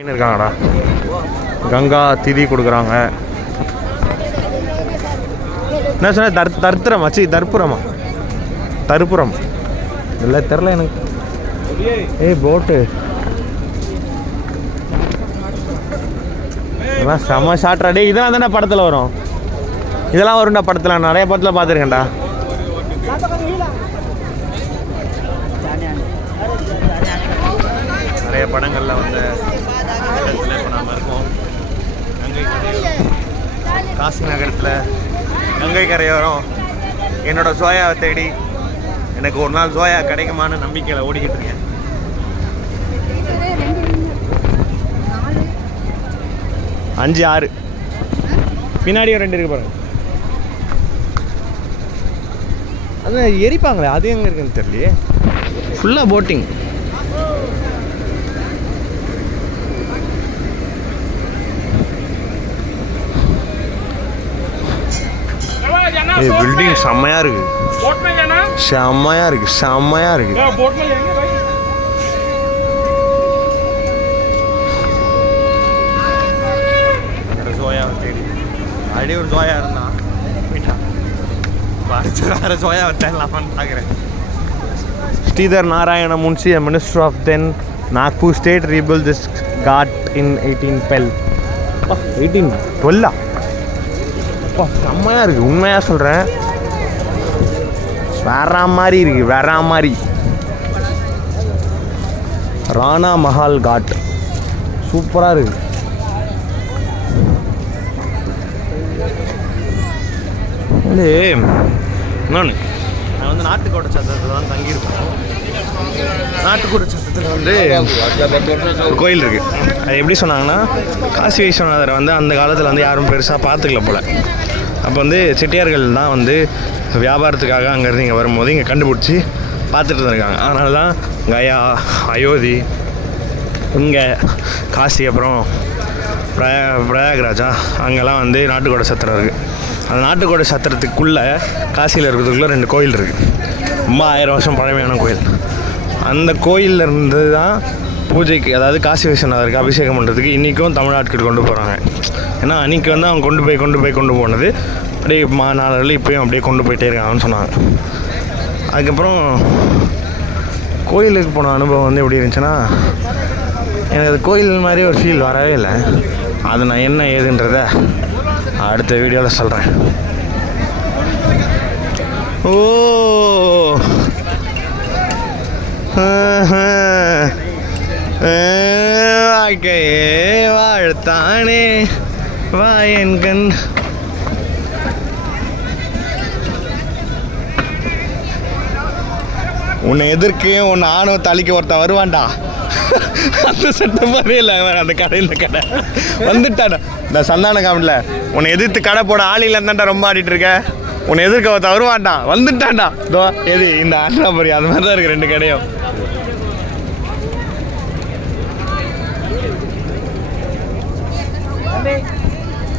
இருக்காங்கடா. கங்கா திதி கொடுக்குறாங்க. என்ன சொன்ன? தர்ப்புரம் ஆச்சு. தருப்புரம் இல்லை தெரில எனக்கு. போட்டு இதெல்லாம் செம்ம ஷார்ட்ரா. டே இதெல்லாம் தானே படத்தில் வரும். இதெல்லாம் வரும்டா படத்தில். நிறைய படத்தில் பார்த்துருக்கேன்டா. நிறைய படங்களில் வந்து இப்போ நாம் இருக்கோம் கங்கை கரையோரம். காசி நகரத்தில் கங்கை கரையோரம் என்னோடய சோயாவை தேடி எனக்கு ஒரு நாள் சோயா கிடைக்குமான்னு நம்பிக்கையில் ஓடிக்கிட்டு இருக்கேன். அஞ்சு ஆறு பின்னாடியும் 2 இருக்கு பாருங்க. அது எரிப்பாங்களே, அது எங்கே இருக்குன்னு தெரியலையே. ஃபுல்லாக போட்டிங். பில்டிங் செம்மையா இருக்கு. சோயாவை தேடி அப்படியே ஒரு சோயா இருந்தான் வேற சோயாவை தேடலாமான்னு பார்க்குறேன். Sridhar Narayana Munshi, minister of then Nagpur state, rebuilt this ghat in 1812. அப்பா செம்மையாக இருக்குது, உண்மையாக சொல்கிறேன். வேற மாதிரி ராணா மஹால் காட் சூப்பராக இருக்குது. இன்னொன்று நான் வந்து நாட்டுக்கோட்டை சத்திரத்தில் தான் தங்கியிருக்கோம். நாட்டுக்கோட்டை சத்திரத்தில் வந்து ஒரு கோயில் இருக்குது. அது எப்படி சொன்னாங்கன்னா, காசி விஸ்வநாதரை வந்து அந்த காலத்தில் வந்து யாரும் பெருசாக பார்த்துக்கல போல். அப்போ வந்து செட்டியார்கள் தான் வந்து வியாபாரத்துக்காக அங்கேருந்து இங்கே வரும்போது இங்கே கண்டுபிடிச்சி பார்த்துட்டு இருந்திருக்காங்க. அதனால தான் கயா, அயோத்தி, இங்கே காசி, அப்புறம் பிரயாக்ராஜா அங்கெல்லாம் வந்து நாட்டுக்கோட்டை சத்திரம் இருக்குது. அந்த நாட்டுக்கோட்டை சத்திரத்துக்குள்ளே காசியில் இருக்கிறதுக்குள்ளே 2 கோயில் இருக்குது. ரொம்ப 1000 வருஷம் பழமையான கோயில். அந்த கோயிலில் இருந்து தான் பூஜைக்கு, அதாவது காசி விஸ்வநாதருக்கு அபிஷேகம் பண்ணுறதுக்கு இன்றைக்கும் தமிழ்நாட்டுக்கு கொண்டு போகிறாங்க. ஏன்னா அன்றைக்கி வந்து அவங்க கொண்டு போனது அப்படியே நாளில் இப்போயும் அப்படியே கொண்டு போயிட்டே இருக்காங்கன்னு சொன்னாங்க. அதுக்கப்புறம் கோயிலுக்கு போன அனுபவம் வந்து எப்படி இருந்துச்சுன்னா, எனக்கு அது கோயில் மாதிரி ஒரு ஃபீல் வரவே இல்லை. அது நான் என்ன ஏதுன்றத அடுத்த வீடியோவில் சொல்கிறேன். ஓ வாழ்க்கையே வாழ்த்தானே வாயன் கண். உன்னை எதிர்க்கு உன்னை ஆணவத்தை அழிக்க ஒருத்தன் வருவான்டா. அந்த சட்டை மாதிரி இல்லை அந்த கடை வந்துட்டாடா. இந்த சந்தான காமெடியில் உன்னை எதிர்த்து கடை போட ஆளியில் இருந்தாண்டா ரொம்ப ஆடிட்டு இருக்க. உன்னை எதிர்க்க ஒருத்தன் வருவான்டா, வந்துட்டான்டா. இதோ எது இந்த அண்ணாபுரி, அது மாதிரி தான் இருக்குது 2 கடையும்.